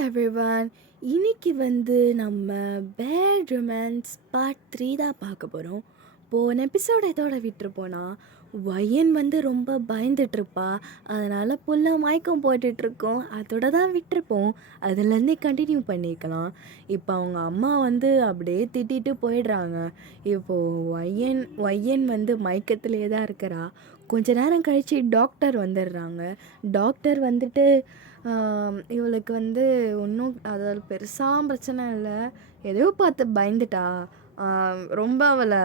Everyone. இன்னைக்கு நம்ம bad romance part 3 தான் பார்க்க போகிறோம். போன எபிசோட் இதோட விட்டுருப்போனா வயன் ரொம்ப பயந்துட்டுருப்பா. அதனால் புல்ல மயக்கம் போட்டுட்ருக்கோம். அதோட தான் விட்டுருப்போம். அதுலேருந்தே கண்டினியூ பண்ணியிருக்கலாம். இப்போ அவங்க அம்மா அப்படியே திட்டிட்டு போயிடுறாங்க. இப்போது வயன் மயக்கத்திலே தான் இருக்கிறா. கொஞ்ச நேரம் கழித்து டாக்டர் வந்துடுறாங்க. டாக்டர் வந்துட்டு இவளுக்கு ஒன்றும் அதாவது பெருசாக பிரச்சனை இல்லை, எதையோ பார்த்து பயந்துட்டா. ரொம்ப அவளை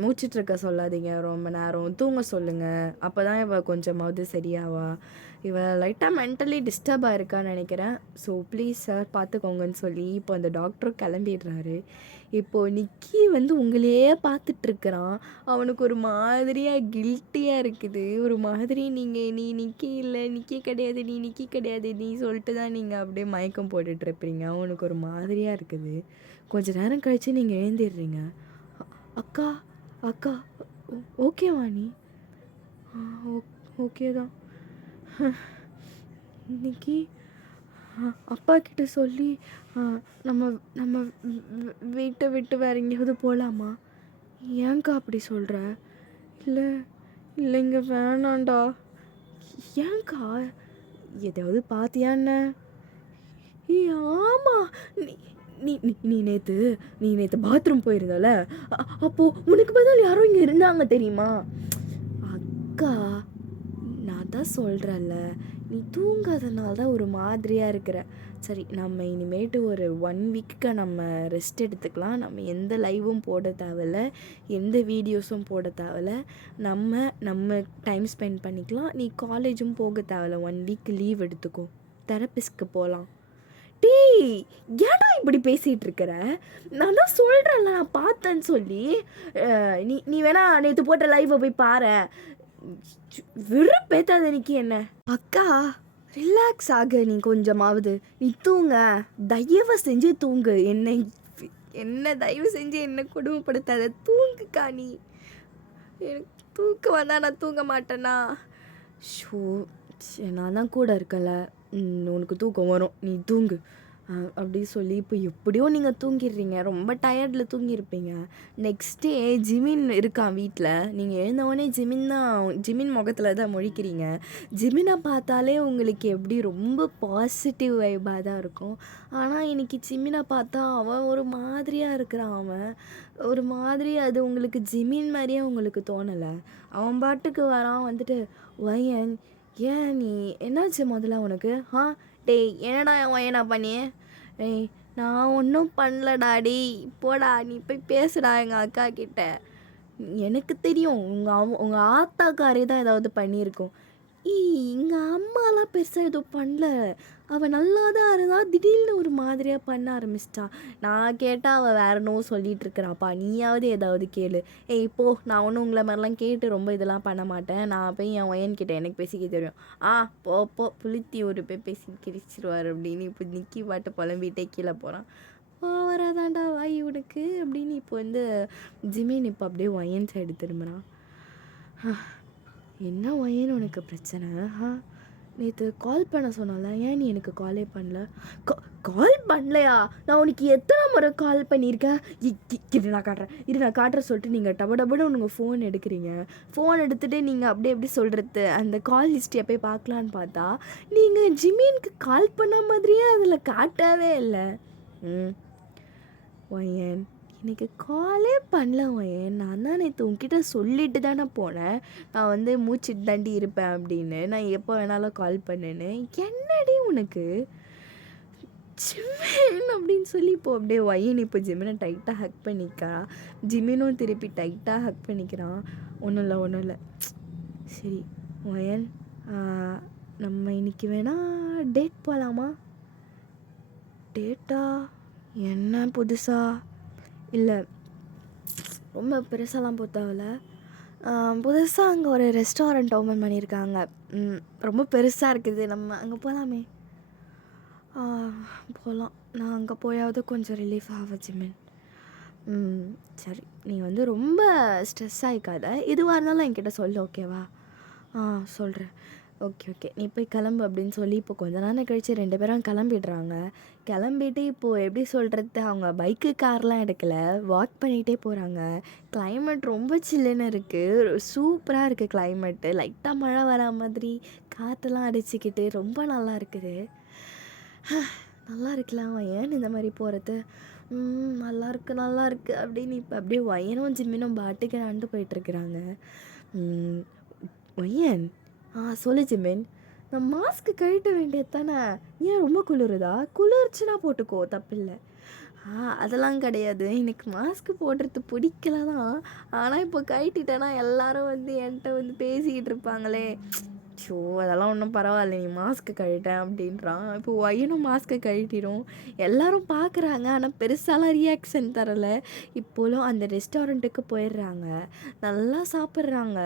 மூச்சிட்ருக்க சொல்லாதீங்க, ரொம்ப நேரம் தூங்க சொல்லுங்கள், அப்போ தான் இவள் கொஞ்சமாவது சரியாவா. இவள் லைட்டாக மென்டலி டிஸ்டர்ப் ஆகிருக்கான்னு நினைக்கிறேன். ஸோ ப்ளீஸ் சார் பார்த்துக்கோங்கன்னு சொல்லி இப்போ அந்த டாக்டரும் கிளம்பிடுறாரு. இப்போது நிக்கி உங்களையே பார்த்துட்ருக்குறான். அவனுக்கு ஒரு மாதிரியாக கில்ட்டியாக இருக்குது. ஒரு மாதிரி நீ நிக்கி இல்லை, நிக்கி கிடையாது, நீ நிக்கி கிடையாது, நீ சொல்லிட்டு தான் நீங்கள் அப்படியே மயக்கம் போட்டுட்ருப்பீங்க. அவனுக்கு ஒரு மாதிரியாக இருக்குது. கொஞ்ச நேரம் கழித்து நீங்கள் எழுந்திடுறீங்க. அக்கா அக்கா ஓகேவா நீ? ஓகே தான். இன்னைக்கு அப்பா கிட்ட சொல்லி நம்ம நம்ம வீட்டை விட்டு வேற எங்கேயாவது போகலாமா? ஏங்க்கா அப்படி சொல்கிற? இல்லைங்க வேணாண்டா. ஏங்க்கா? எதாவது பார்த்தியா என்ன? ஆமாம், நீ நீ நேற்று பாத்ரூம் போயிருந்தல, அப்போது உனக்கு பதில் யாரோ இங்கே இருந்தாங்க தெரியுமா? அக்கா நான் தான் சொல்கிறேன்ல, நீ தூங்காதனால தான் ஒரு மாதிரியாக இருக்கிற. சரி, நம்ம இனிமேட்டு ஒரு 1 வீக்கு நம்ம ரெஸ்ட் எடுத்துக்கலாம். நம்ம எந்த லைவும் போட தேவையில்ல, எந்த வீடியோஸும் போட தேவையில்ல. நம்ம டைம் ஸ்பெண்ட் பண்ணிக்கலாம். நீ காலேஜும் போக தேவையில்ல. 1 வீக் லீவ் எடுத்துக்கோ, தெரப்பிஸ்ட்க்கு போகலாம். டேய், ஏன்னா இப்படி பேசிகிட்டு இருக்கிற? நான் தான் சொல்கிறேன்ல, நான் பார்த்தேன்னு சொல்லி. நீ வேணா நேற்று போட்ட லைவை போய் பாரு. வெறுப்பேத்தாத நிக்கி என்ன. அக்கா ரிலாக்ஸ் ஆக, நீ கொஞ்சமாவது நீ தூங்க, தயவு செஞ்சு தூங்கு. என்ன தயவு செஞ்சு என்ன கொடுமைப்படுத்தாத, தூங்குக்கா. நீ எனக்கு தூக்கம் வந்தா நான் தூங்க மாட்டேனா? ஷோ, நான் தான் கூட இருக்கல, உனக்கு தூக்கம் வரும், நீ தூங்கு அப்படி சொல்லி இப்போ எப்படியோ நீங்கள் தூங்கிடுறீங்க. ரொம்ப டயர்டில் தூங்கியிருப்பீங்க. நெக்ஸ்ட் டே ஜிமின் இருக்கான் வீட்டில். நீங்கள் எழுந்தவொடனே ஜிமின் முகத்தில் தான் முழிக்கிறீங்க. ஜிமினை பார்த்தாலே உங்களுக்கு எப்படி ரொம்ப பாசிட்டிவ் வைபாக தான் இருக்கும். ஆனால் இன்றைக்கி ஜிமினை பார்த்தா அவன் ஒரு மாதிரியாக இருக்கிறான். அவன் ஒரு மாதிரி, அது உங்களுக்கு ஜிமின் மாதிரியே உங்களுக்கு தோணலை. அவன் பாட்டுக்கு வரான், வந்துட்டு வயன் ஏன் நீ என்னாச்சு முதல்ல உனக்கு? டேய், என்னடா வயனா பண்ணி? ஏய், நான் ஒன்றும் பண்ணலடாடி, போடா நீ போய் பேசுடா எங்கள் அக்கா கிட்ட. எனக்கு தெரியும் உங்கள் ஆத்தாக்காரே தான் ஏதாவது பண்ணியிருக்கோம். எங்கள் அம்மாலாம் பெருசாக எதுவும் பண்ணல. அவள் நல்லா தான் இருந்தா, திடீர்னு ஒரு மாதிரியாக பண்ண ஆரம்பிச்சிட்டா. நான் கேட்டால் அவள் வேற என்னவோ சொல்லிகிட்ருக்குறாப்பா. நீயாவது ஏதாவது கேளு. ஏய் போ, நான் ஒன்றும் உங்களை மாதிரிலாம் கேட்டு ரொம்ப இதெல்லாம் பண்ண மாட்டேன். நான் போய் என் ஒயன்கிட்ட எனக்கு பேசிக்க தெரியும். போ புளித்தி ஒரு போய் பேசி கிரிச்சிருவார் அப்படின்னு இப்போ நிக்கி பாட்டு புலம்பிகிட்டே கீழே போகிறான். வராதாண்டா வாய் உனக்கு அப்படின்னு இப்போ ஜிமின் இப்போ அப்படியே ஒயன் சைடு திரும்புகிறான். என்ன ஒயன் உனக்கு பிரச்சனை? நேற்று கால் பண்ண சொன்னால, ஏன் நீ எனக்கு காலே பண்ணல? கால் பண்ணலையா? நான் உனக்கு எத்தனை முறை கால் பண்ணியிருக்கேன்? இரு நான் காட்டுறேன் சொல்லிட்டு நீங்கள் டபுன்னு உங்கள் ஃபோன் எடுக்கிறீங்க. ஃபோன் எடுத்துகிட்டு நீங்கள் எப்படி சொல்கிறது, அந்த கால் ஹிஸ்ட்ரியை போய் பார்க்கலான்னு பார்த்தா நீங்கள் ஜிமினுக்கு கால் பண்ண மாதிரியே அதில் காட்டவே இல்லை. ஒயன் எனக்கு காலே பண்ணல ஒயன். நான் தான் நேற்று உங்ககிட்ட சொல்லிட்டு தானே போனேன், நான் மூச்சிட்டு தாண்டி இருப்பேன் அப்படின்னு. நான் எப்போ வேணாலும் கால் பண்ணேன்னு. என்னடி உனக்கு ஜிமின் அப்படின்னு சொல்லி இப்போ அப்படியே ஒயன் இப்போ ஜிமினை டைட்டாக ஹக் பண்ணிக்கா. ஜிமினும் திருப்பி டைட்டாக ஹக் பண்ணிக்கிறான். ஒன்றும் இல்லை. சரி ஒயன், நம்ம இன்னைக்கு வேணால் டேட் போகலாமா? டேட்டா? என்ன புதுசா? இல்லை, ரொம்ப பெருசாலாம் போத்தாவில்ல. புதுசாக அங்கே ஒரு ரெஸ்டாரண்ட் ஓப்பன் பண்ணியிருக்காங்க. ரொம்ப பெருசாக இருக்குது. நம்ம அங்கே போகலாமே? போகலாம். நான் அங்கே போயாவது கொஞ்சம் ரிலீஃப் ஆகும் ஜிமின். சரி, நீ ரொம்ப ஸ்ட்ரெஸ் ஆகிக்காத. எதுவாக இருந்தாலும் என்கிட்ட சொல்லு, ஓகேவா? சொல்கிறேன். Okay, okay. நீ போய் கிளம்பு அப்படின்னு சொல்லி இப்போ கொஞ்ச நேரம் கழிச்சு 2 பேரும் கிளம்பிடுறாங்க. கிளம்பிட்டு இப்போ எப்படி சொல்றது, அவங்க பைக்கு, கார்லாம் எடுக்கல. வாக் பண்ணிட்டே போறாங்க. கிளைமேட் ரொம்ப சில்லுன்னு இருக்கு. சூப்பரா இருக்கு கிளைமேட்டு. லைட்டா மழை வரா மாதிரி காத்தெல்லாம் அடிச்சுக்கிட்டு ரொம்ப நல்லா இருக்குது. நல்லா இருக்கலாம் ஏன் இந்த மாதிரி போகிறது. நல்லாயிருக்கு நல்லாயிருக்கு அப்படின்னு இப்போ அப்படியே ஒயனும் ஜிம்மினும் பாட்டுக்கு நடந்து போயிட்டுருக்குறாங்க. ஒயன் சொல்லு ஜிம்மின். நான் மாஸ்க்கு கழட்ட வேண்டியது தானே. ஏன் ரொம்ப குளிருதா? குளிர்ச்சுன்னா போட்டுக்கோ, தப்பில்லை. அதெல்லாம் கிடையாது. எனக்கு மாஸ்க்கு போடுறது பிடிக்கல தான். ஆனால் இப்போ கழட்டிட்டேன்னா எல்லாரும் வந்து என்கிட்ட வந்து பேசிக்கிட்டு இருப்பாங்களே. ஸோ அதெல்லாம் ஒன்றும் பரவாயில்ல, நீ மாஸ்க்கு கழட்டேன் அப்படின்றான். இப்போ ஒயனும் மாஸ்க்கை கழட்டிடும். எல்லாரும் பார்க்குறாங்க, ஆனால் பெருசாலாம் ரியாக்ஷன் தரலை. இப்போலும் அந்த ரெஸ்டாரண்ட்டுக்கு போயிடுறாங்க. நல்லா சாப்பிட்றாங்க.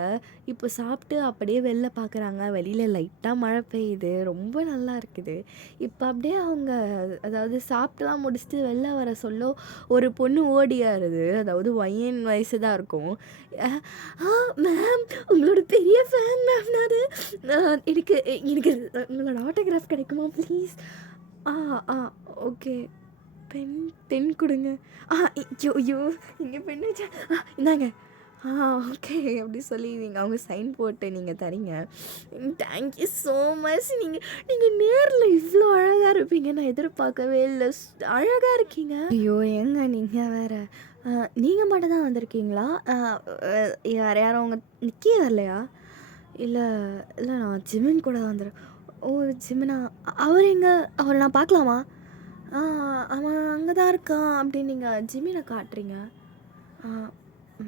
இப்போ சாப்பிட்டு அப்படியே வெளில பார்க்குறாங்க. வெளியில் லைட்டாக மழை பெய்யுது. ரொம்ப நல்லா இருக்குது. இப்போ அப்படியே அவங்க அதாவது சாப்பிட்டுலாம் முடிச்சுட்டு வெளில வர சொல்ல ஒரு பொண்ணு ஓடியாருது. அதாவது ஒயன் வயசு தான் இருக்கும். மேம், உங்களோட பெரிய ஃபேன் மேம் நான். எனக்கு எனக்கு உங்களோட ஆட்டோகிராஃப் கிடைக்குமா ப்ளீஸ்? ஆ ஆ ஓகே. பென் கொடுங்க. ஐயோ ஐயோ, இங்கே பென் வச்சா இந்தாங்க. ஓகே அப்படி சொல்லி நீங்கள் அவங்க சைன் போட்டு நீங்கள் தரீங்க. Thank you so much. நீங்கள் நேரில் இவ்வளோ அழகாக இருப்பீங்க நான் எதிர்பார்க்கவே இல்லை. அழகாக இருக்கீங்க. ஐயோ ஏங்க நீங்கள் வேறு. நீங்கள் மட்டும் தான் வந்திருக்கீங்களா? யாரும் அவங்க நிற்கே வரலையா? இல்லை இல்லை, நான் ஜிமின் கூட தான் வந்துடுறேன். ஓ ஜிமினா, அவர் எங்கே? அவரை நான் பார்க்கலாமா? அவன் அங்கே தான் இருக்கான் அப்படின்னு நீங்கள் ஜிமினை காட்டுறீங்க.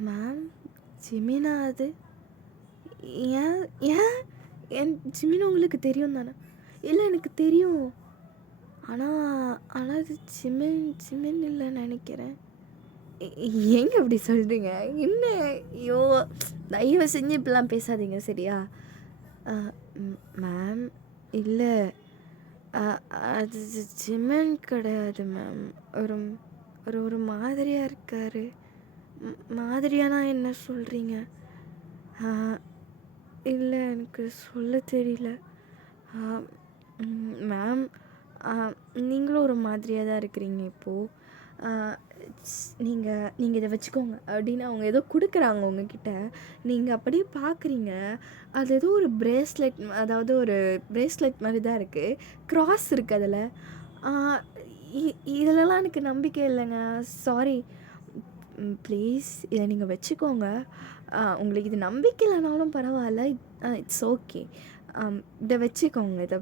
மேம், ஜிமினா அது? ஏன் ஏன் என் ஜிமின் உங்களுக்கு தெரியும் தானே? இல்லை எனக்கு தெரியும். ஆனால் அது ஜிமின் ஜிமின் இல்லைன்னு நினைக்கிறேன். ஏங்க அப்படி சொல்கிறீங்க? என்ன? ஐயோ, தயவு செஞ்சு இப்படிலாம் பேசாதீங்க சரியா? மேம் இல்லை, அது ஜிமின் கிடையாது மேம். ஒரு ஒரு ஒரு மாதிரியாக இருக்கார். மாதிரியானா என்ன சொல்கிறீங்க? இல்லை எனக்கு சொல்ல தெரியல மேம். நீங்களும் ஒரு மாதிரியாக தான் இருக்கிறீங்க இப்போது. நீங்கள் இதை வச்சுக்கோங்க அப்படின்னு அவங்க ஏதோ கொடுக்குறாங்க உங்ககிட்ட. நீங்கள் அப்படியே பார்க்குறீங்க. அது ஏதோ ஒரு பிரேஸ்லெட், அதாவது ஒரு பிரேஸ்லெட் மாதிரி தான் இருக்குது. க்ராஸ் இருக்குது அதில். இதிலலாம் எனக்கு நம்பிக்கை இல்லைங்க. சாரி. ப்ளீஸ் இதை நீங்கள் வச்சுக்கோங்க. உங்களுக்கு இது நம்பிக்கை இல்லைனாலும் பரவாயில்ல. It's okay. இதை வச்சுக்கோங்க, இதை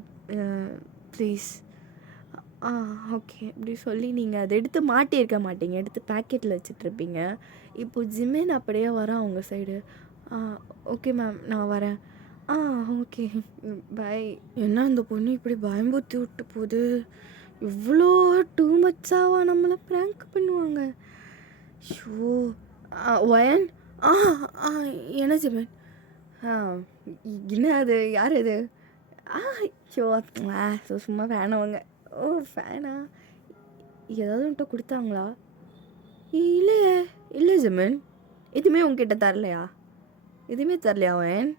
ப்ளீஸ். ஓகே அப்படி சொல்லி நீங்கள் அதை எடுத்து மாட்டியிருக்க மாட்டீங்க. எடுத்து பேக்கெட்டில் வச்சிட்ருப்பீங்க. இப்போது ஜிமின் அப்படியே வரேன் அவங்க சைடு. ஓகே மேம், நான் வரேன். Okay bye. என்ன இந்த பொண்ணு இப்படி பயம்புத்தி விட்டு போகுது? இவ்வளோ டூ மச்சாவா நம்மளை ப்ராங்க் பண்ணுவாங்க? Show wine. என்ன ஜிமின்? என்ன அது? யார் அது? ஷோ சும்மா ஃபேனவங்க. ஓ ஃபேனா? ஏதாவது உன்ட்ட கொடுத்தாங்களா? இல்லையே. இல்லை ஜிமின், எதுவுமே உங்ககிட்ட தரலையா? எதுவுமே தரலையா அவன்?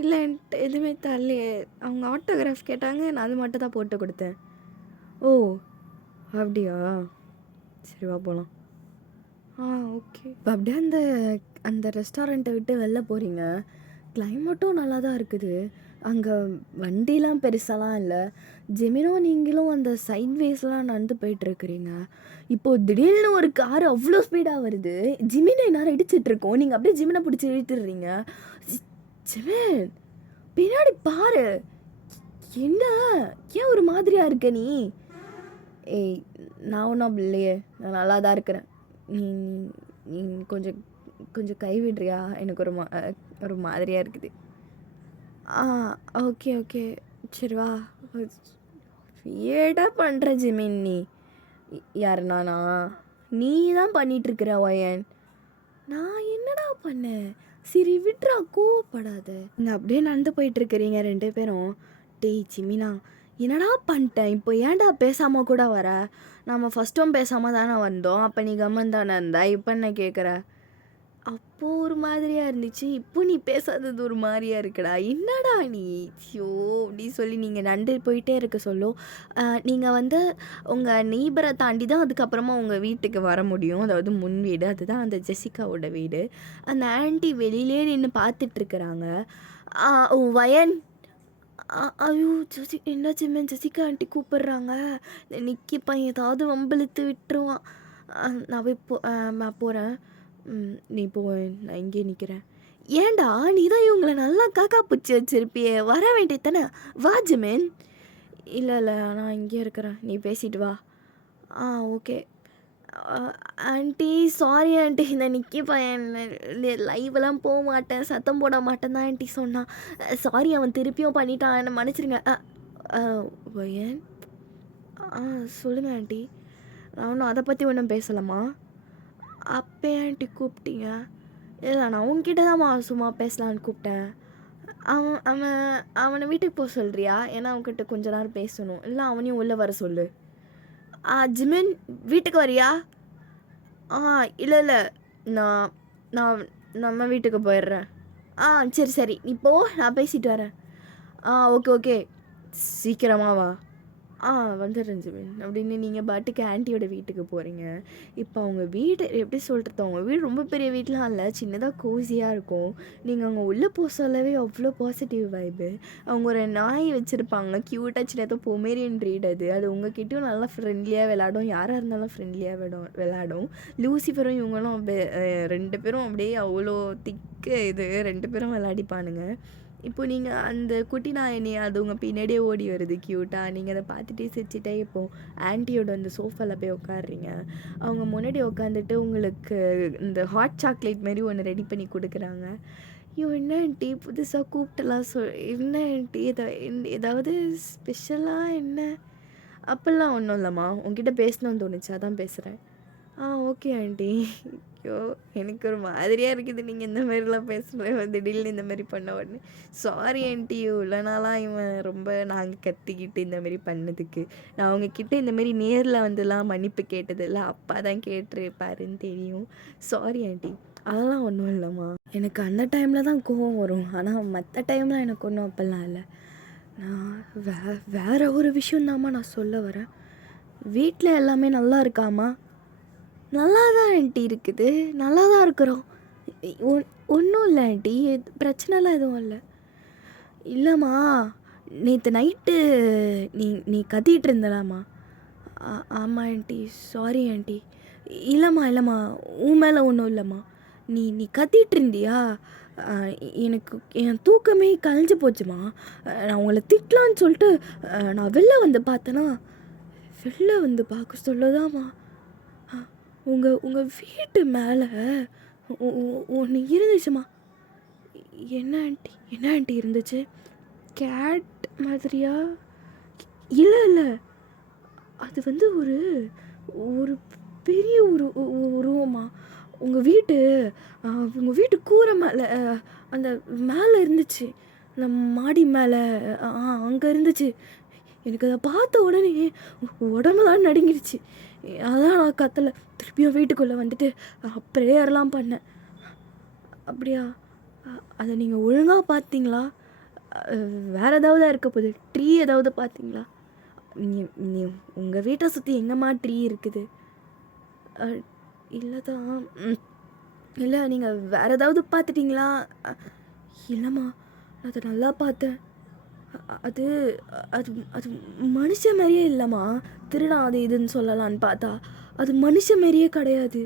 இல்லை என்கிட்ட எதுவுமே தரலையே. அவங்க ஆட்டோகிராஃப் கேட்டாங்க, நான் அது மட்டும் தான் போட்டு கொடுத்தேன். ஓ அப்படியா? சரி வா போகலாம். ஓகே. இப்போ அப்படியே அந்த அந்த ரெஸ்டாரண்ட்டை விட்டு வெளில போகிறீங்க. கிளைமேட்டும் நல்லா தான் இருக்குது. அங்கே வண்டிலாம் பெருசாலாம் இல்லை. ஜெமினும் நீங்களும் அந்த சைட்வேஸ்லாம் நடந்து போயிட்டுருக்குறீங்க. இப்போது திடீர்னு ஒரு கார் அவ்வளோ ஸ்பீடாக வருது. ஜிமினை நேரம் இடிச்சிட்ருக்கோம். நீங்கள் அப்படியே ஜிமினை பிடிச்சி இழுத்துடுறீங்க. ஜிமின் பின்னாடி பாரு. என்ன ஏன் ஒரு மாதிரியாக இருக்க நீ? ஏய் நான் ஒன்றும் அப்படி இல்லையே, நான் நல்லா தான் இருக்கிறேன். நீ நீ கொஞ்சம் கொஞ்சம் கை விடுறியா? எனக்கு ஒரு மாதிரியாக இருக்குது. ஓகே ஓகே சரி வா. ஏடா பண்ணுற ஜிமின் நீ? யார் நானா? நீ தான் பண்ணிகிட்ருக்கிற ஒயன். நான் என்னடா பண்ணேன்? சரி விட்றா, கோவப்படாத. நீங்கள் அப்படியே நடந்து போயிட்டுருக்கிறீங்க 2 பேரும். டேய் ஜிமினா, என்னடா பண்ணிட்டேன்? இப்போ ஏன்டா பேசாமல் கூட வர? நம்ம ஃபஸ்ட்டும் பேசாமல் தானே வந்தோம். அப்போ நீ கம்மன் தானே இருந்தா, இப்போ என்ன கேட்குற? அப்போ ஒரு மாதிரியா இருந்துச்சு. இப்போ நீ பேசாதது ஒரு மாரியா இருக்குடா. என்னடா நீ? ஐயோ! அப்படி சொல்லி நீங்க நண்டு போயிட்டே இருக்க சொல்லும், நீங்க வந்து உங்க நெய்பர தாண்டி தான் அதுக்கப்புறமா உங்க வீட்டுக்கு வர முடியும். அதாவது முன் வீடு. அதுதான் அந்த ஜெசிகாவோட வீடு. அந்த ஆன்டி வெளியிலயே நின்னு பார்த்துட்ருக்குறாங்க. ஓ வயன் ஐயோ! என்னாச்சு மேம்? ஜெசிகா ஆன்ட்டி கூப்பிடுறாங்க. இந்த நிக்கி பையன் ஏதாவது வம்பிழுத்து விட்டுருவான். நான் போய் நான் போறேன். நீ போ, நான் இங்கேயே நிக்கிறேன். ஏன்டா நீ தான் இவங்கள நல்லா காக்கா பூச்சி வச்சிருப்பியே! வர வேண்டியது தானே! வா ஜிமின். இல்ல நான் இங்கேயே இருக்கிறேன். நீ பேசிட்டு வா. ஓகே. அ ஆன்ட்டி சாரி ஆன்ட்டி, இந்த நிக்கி பையன் லைவ்லாம் போ மாட்டேன், சத்தம் போட மாட்டேன்னு தான் ஆன்ட்டி சொன்னான். சாரி அவன் திருப்பியும் பண்ணிட்டான், என்ன மன்னிச்சிடுங்க. வயன் சொல்லுங்க ஆன்ட்டி. நான் ஒன்றும் அதை பற்றி ஒன்றும் பேசலாமா? அப்போ ஆன்ட்டி கூப்பிட்டீங்க? இல்லை நான் உங்ககிட்ட தான் சும்மா பேசலான்னு கூப்பிட்டேன். அவனை வீட்டுக்கு போக சொல்கிறியா? ஏன்னா அவன்கிட்ட கொஞ்ச நேரம் பேசணும். இல்லை அவனையும் உள்ளே வர சொல்லு. ஜிமின் வீட்டுக்கு வரியா? இல்லை நான் நான் நம்ம வீட்டுக்கு போயிடுறேன். சரி நீ போ, நான் பேசிட்டு வரேன். ஓகே சீக்கிரமா வா. வந்துடுறேன் ஜிமின் அப்படின்னு நீங்கள் பாட்டுக்கு ஆன்ட்டியோட வீட்டுக்கு போகிறீங்க. இப்போ அவங்க வீடு எப்படி சொல்கிறது, அவங்க வீடு ரொம்ப பெரிய வீடெலாம் இல்லை, சின்னதாக கோஸியாக இருக்கும். நீங்கள் அங்கே உள்ளே போக சொல்லவே அவ்வளோ பாசிட்டிவ் வைப்பு. அவங்க ஒரு நாய் வச்சுருப்பாங்க, க்யூட்டாக சின்னதாக பொமேரியன் ப்ரீட். அது உங்ககிட்டயும் நல்லா ஃப்ரெண்ட்லியாக விளாடும், யாராக இருந்தாலும் ஃப்ரெண்ட்லியாக விளாடும். லூசிஃபரும் இவங்களும் 2 பேரும் அப்படியே அவ்வளோ திக்கு. 2 பேரும் விளையாடிப்பானுங்க. இப்போ நீங்கள் அந்த குட்டி நாயனி அது உங்கள் பின்னாடியே ஓடி வருது க்யூட்டாக. நீங்கள் அதை பார்த்துட்டே சிரிச்சிட்டே இப்போது ஆன்ட்டியோட அந்த சோஃபாவில் போய் உட்காடுறீங்க. அவங்க முன்னாடி உட்காந்துட்டு உங்களுக்கு இந்த ஹாட் சாக்லேட் மாரி ஒன்று ரெடி பண்ணி கொடுக்குறாங்க. ஐயோ என்ன ஆன்ட்டி புதுசாக கூப்பிட்டுலாம் என்ன ஆன்ட்டி ஏதாவது ஸ்பெஷலாக என்ன? அப்படிலாம் ஒன்றும் இல்லைம்மா, உங்ககிட்ட பேசணும்னு தோணுச்சு அதான் பேசுகிறேன். Okay aunty. ஐயோ எனக்கு ஒரு மாதிரியாக இருக்குது நீங்கள் இந்த மாதிரிலாம் பேசுகிற, திடீர்னு இந்த மாதிரி பண்ண உடனே. சாரி ஆன்ட்டி, இவ்வளோ நாளாக இவன் ரொம்ப நாங்கள் கத்திக்கிட்டு இந்த மாதிரி பண்ணதுக்கு. நான் அவங்கக்கிட்ட இந்த மாதிரி நேரில் வந்துலாம் மன்னிப்பு கேட்டதில்ல, அப்பா தான் கேட்டிருப்பாருன்னு தெரியும். Sorry anti. அதெல்லாம் ஒன்றும் இல்லைம்மா, எனக்கு அந்த டைமில் தான் கோவம் வரும், ஆனால் மற்ற டைம்லாம் எனக்கு ஒன்றும் அப்போல்லாம் இல்லை. நான் வேற ஒரு விஷயந்தாம்மா நான் சொல்ல வரேன். வீட்டில் எல்லாமே நல்லா இருக்காம்மா? நல்லா தான் ஆன்ட்டி இருக்குது, நல்லா தான் இருக்கிறோம். ஒன்றும் இல்லை ஆன்ட்டி, பிரச்சனைலாம் எதுவும் இல்லை. இல்லைம்மா, நேற்று நைட்டு நீ கத்திட்டு இருந்தலாம்மா? ஆமாம் ஆன்ட்டி, சாரி ஆன்ட்டி. இல்லைம்மா உன் மேலே ஒன்றும் இல்லைம்மா. நீ கத்திட்டு இருந்தியா? எனக்கு என் தூக்கமே கலைஞ்சு போச்சுமா. நான் உங்களை திட்டலான்னு சொல்லிட்டு நான் வெளில வந்து பார்த்தேன்னா, வெளில வந்து பார்க்க சொல்லதாம்மா உங்கள் வீட்டு மேலே ஒன்று இருந்துச்சுமா. என்ன ஆன்ட்டி இருந்துச்சு? கேட் மாதிரியா? இல்லை அது வந்து ஒரு ஒரு பெரிய உருவமா உங்கள் வீட்டு கூரை மேலே, அந்த மேலே இருந்துச்சு, அந்த மாடி மேலே அங்கே இருந்துச்சு. எனக்கு அதை பார்த்த உடனே உடம்புலாம் நடுங்கிடுச்சு. அதான் நான் கத்தலை, திருப்பியும் வீட்டுக்குள்ளே வந்துட்டு ப்ரேயர்லாம் பண்ணேன். அப்படியா? அதை நீங்கள் ஒழுங்காக பார்த்தீங்களா? வேறு ஏதாவது இருக்க போகுது, ட்ரீ ஏதாவது பார்த்தீங்களா? நீ உங்கள் வீட்டை சுற்றி எங்கேம்மா ட்ரீ இருக்குது? இல்லை தான். இல்லை நீங்கள் வேறு ஏதாவது பார்த்துட்டிங்களா? இல்லைம்மா, அதை நல்லா பார்த்தேன். அது அது அது மனுஷ மாதிரியே இல்லைம்மா. திருடன் அது இதுன்னு சொல்லலான்னு பார்த்தா அது மனுஷ மாதிரியே கிடையாது.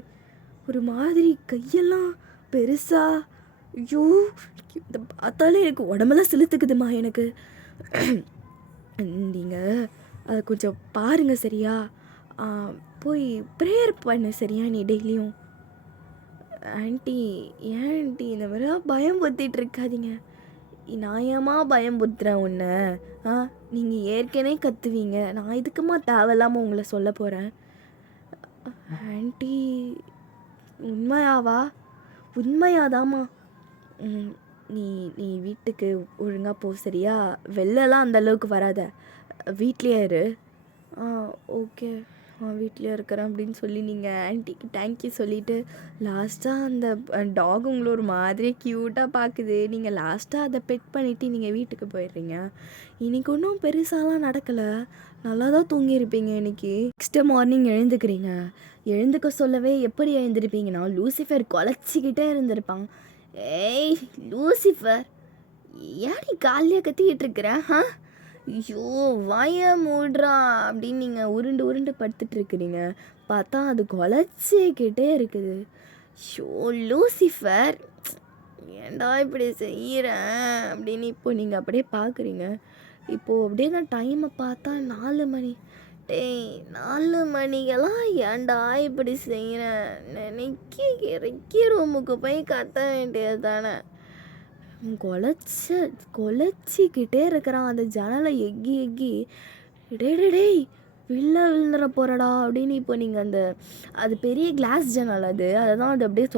ஒரு மாதிரி கையெல்லாம் பெருசா. ஐயோ, இதை பார்த்தாலே எனக்கு உடம்பெல்லாம் செலுத்துக்குதுமா எனக்கு. நீங்கள் அதை கொஞ்சம் பாருங்கள் சரியா? போய் ப்ரேயர் பண்ணு சரியா நீ டெய்லியும். ஆன்ட்டி, ஏன் ஆன்ட்டி இந்த மாதிரிலாம் பயம் படுத்திட்டு இருக்காதீங்க. நான் ஏம்மா பயம்புத்துறேன் உன்னை? நீங்கள் ஏற்கனவே கத்துவீங்க, நான் இதுக்குமா தேவையில்லாமல் உங்களை சொல்ல போகிறேன். ஆன்ட்டி உண்மையாவா? உண்மையாதாம்மா. நீ வீட்டுக்கு ஒழுங்காக போ சரியா? வெளிலலாம் அந்தளவுக்கு வராத, வீட்லேயே இரு. ஓகே. வீட்லயே இருக்கிறேன் அப்படின்னு சொல்லி நீங்கள் ஆன்ட்டிக்கு தேங்க்யூ சொல்லிவிட்டு லாஸ்ட்டாக அந்த டாக் உங்களை ஒரு மாதிரி க்யூட்டாக பார்க்குது. நீங்கள் லாஸ்ட்டாக அதை பெட் பண்ணிவிட்டு நீங்கள் வீட்டுக்கு போயிடுறீங்க. இன்றைக்கி ஒன்றும் பெருசாலாம் நடக்கலை, நல்லா தான் தூங்கியிருப்பீங்க இன்றைக்கி. Next morning எழுந்துக்கிறீங்க. எழுந்துக்க சொல்லவே எப்படி எழுந்திருப்பீங்கன்னா லூசிஃபர் குலைச்சிக்கிட்டே இருந்திருப்பாங்க. ஏய் லூசிஃபர், ஏன் நீ காலையே கத்திக்கிட்டு இருக்கிற? ஐயோ வாய மூடுறா அப்படின்னு நீங்கள் உருண்டு உருண்டு படுத்துட்டு இருக்கிறீங்க. பார்த்தா அது குலைச்சிக்கிட்டே இருக்குது. ஷோ லூசிஃபர், ஏன்டா இப்படி செய்கிறேன் அப்படின்னு இப்போ நீங்கள் அப்படியே பார்க்குறீங்க. இப்போது அப்படியே நான் டைமை பார்த்தா 4 மணி. டேய் 4 மணிக்கெல்லாம் ஏன்டா இப்படி செய்கிறேன்? நினைக்கி ரூமுக்கு போய் கத்த வேண்டியது தானே. கொலைச்சிக்கிட்டே இருக்கிறான் அந்த ஜன்னலை எக்கி எக்கி. டேய் விழுந்துட போகிறடா அப்படின்னு இப்போ நீங்கள் அது பெரிய கிளாஸ் ஜன்னல், அதை தான் அது அப்படியே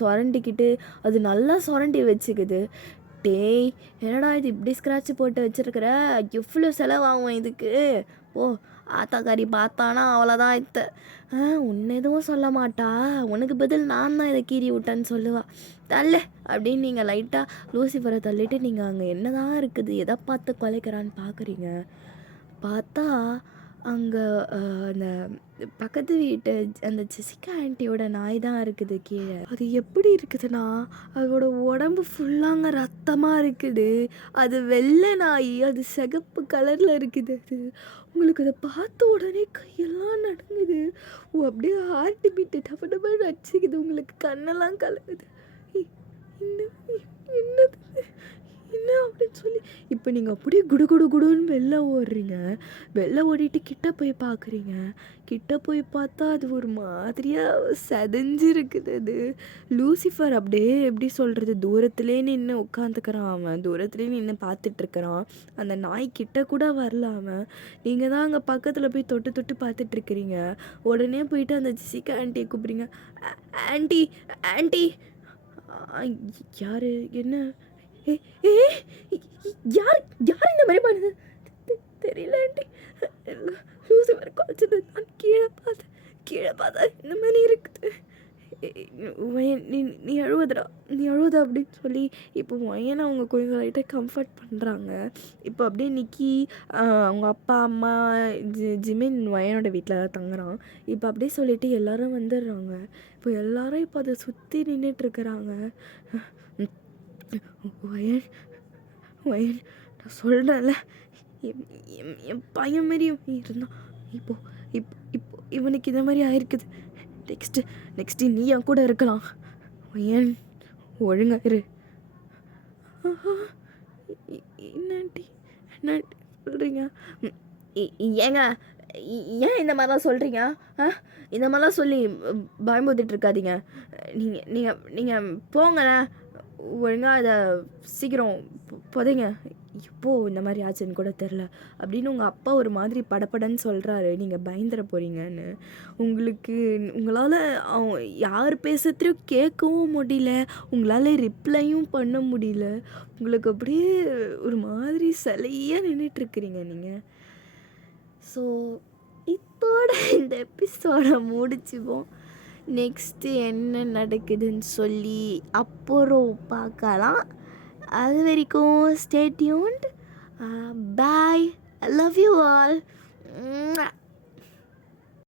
சுரண்டிக்கிட்டு அது நல்லா சுரண்டி வச்சுக்குது. டேய் என்னடா இது இப்படி ஸ்க்ராட்ச் போட்டு வச்சுருக்கிற? எவ்வளோ செலவாகும் இதுக்கு? ஓ ஆத்தாக்காரி பார்த்தானா அவ்வளோதான் உன்னை எதுவும் சொல்ல மாட்டா, உனக்கு பதில் நான் தான் இதை கீறி விட்டேன்னு சொல்லுவா. தள்ளு அப்படின்னு நீங்கள் லைட்டாக லூசிஃபரை தள்ளிட்டு நீங்கள் அங்கே என்ன தான் இருக்குது, எதை பார்த்து குலைக்கிறான்னு பார்க்குறீங்க. பார்த்தா அங்கே அந்த பக்கத்து வீட்டு அந்த ஜெசிகா ஆண்டியோட நாய் தான் இருக்குது கீழே. அது எப்படி இருக்குதுன்னா அதோட உடம்பு ஃபுல்லாங்க ரத்தமாக இருக்குது. அது வெள்ளை நாய், அது சிகப்பு கலரில் இருக்குது. அது உங்களுக்கு அதை பார்த்த உடனே கையெல்லாம் நடுங்குது. அப்படியே ஹார்ட் பீட்டு டப டபுள் அடிச்சுக்குது, உங்களுக்கு கண்ணெல்லாம் கலங்குது. என்னது என்ன அப்படின்னு சொல்லி இப்போ நீங்கள் அப்படியே குடுன்னு வெளில ஓடுறீங்க. வெளில ஓடிட்டு கிட்ட போய் பார்க்குறீங்க. கிட்ட போய் பார்த்தா அது ஒரு மாதிரியாக செதஞ்சிருக்குது. அது லூசிஃபர் அப்படியே எப்படி சொல்கிறது, தூரத்துலேயே நின்று உட்காந்துக்கிறான். அவன் தூரத்துலேயே நின்று பார்த்துட்ருக்கிறான். அந்த நாய் கிட்ட கூட வரல அவன். நீங்கள் தான் அங்கே பக்கத்தில் போய் தொட்டு தொட்டு பார்த்துட்ருக்கிறீங்க. உடனே போயிட்டு அந்த ஜெசிகா ஆண்டியை கூப்பிட்றீங்க. Aunty aunty. யார் என்ன? ஏ ஏ யார் யார் இந்த மாதிரி பண்ணுது தெரியல ஆண்டி. லூசிஃபர் குலைச்சது நான் கீழே பார்த்தா இந்த மாதிரி இருக்குது. நீ அழுவதா அப்படின்னு சொல்லி இப்போ வயனை அவங்க கொஞ்சம் லைட்டாக கம்ஃபர்ட் பண்ணுறாங்க. இப்போ அப்படியே நிக்கி அவங்க அப்பா அம்மா ஜிமின் வயனோட வீட்டில் தான் தங்குறான். இப்போ அப்படியே சொல்லிட்டு எல்லாரும் வந்துடுறாங்க. இப்போ எல்லாரும் இப்போ அதை சுற்றி நின்றுட்டுருக்குறாங்க. வயன் நான் சொல்கிறேன்ல, என் பையன் மாரியும் இருந்தான். இப்போ இவனுக்கு இந்த மாதிரி ஆயிருக்குது. நெக்ஸ்ட்டு நீ என் கூட இருக்கலாம். வயன் ஒழுங்கா இரு. என்னாண்டி சொல்கிறீங்க? ஏங்க ஏன் இந்த மாதிரிலாம் சொல்கிறீங்க? இந்த மாதிரிலாம் சொல்லி பயமுறுத்திட்டு இருக்காதீங்க. நீங்கள் போங்களேன், ஒழுங்காக அதை சீக்கிரம் புதைங்க. இப்போது இந்த மாதிரி ஆச்சுன்னு கூட தெரில அப்படின்னு உங்கள் அப்பா ஒரு மாதிரி படப்படன்னு சொல்கிறாரு. நீங்கள் பயந்துட போகிறீங்கன்னு. உங்களால் யார் பேசுறதையும் கேட்கவும் முடியல, உங்களால் ரிப்ளையும் பண்ண முடியல. உங்களுக்கு அப்படியே ஒரு மாதிரி சிலையாக நின்றுட்டுருக்குறீங்க நீங்கள். ஸோ இதோட இந்த எபிசோடை முடிச்சுப்போம். நெக்ஸ்ட்டு என்ன நடக்குதுன்னு சொல்லி அப்புறம் பார்க்கலாம். அது வரைக்கும் stay tuned. Bye. I love you all.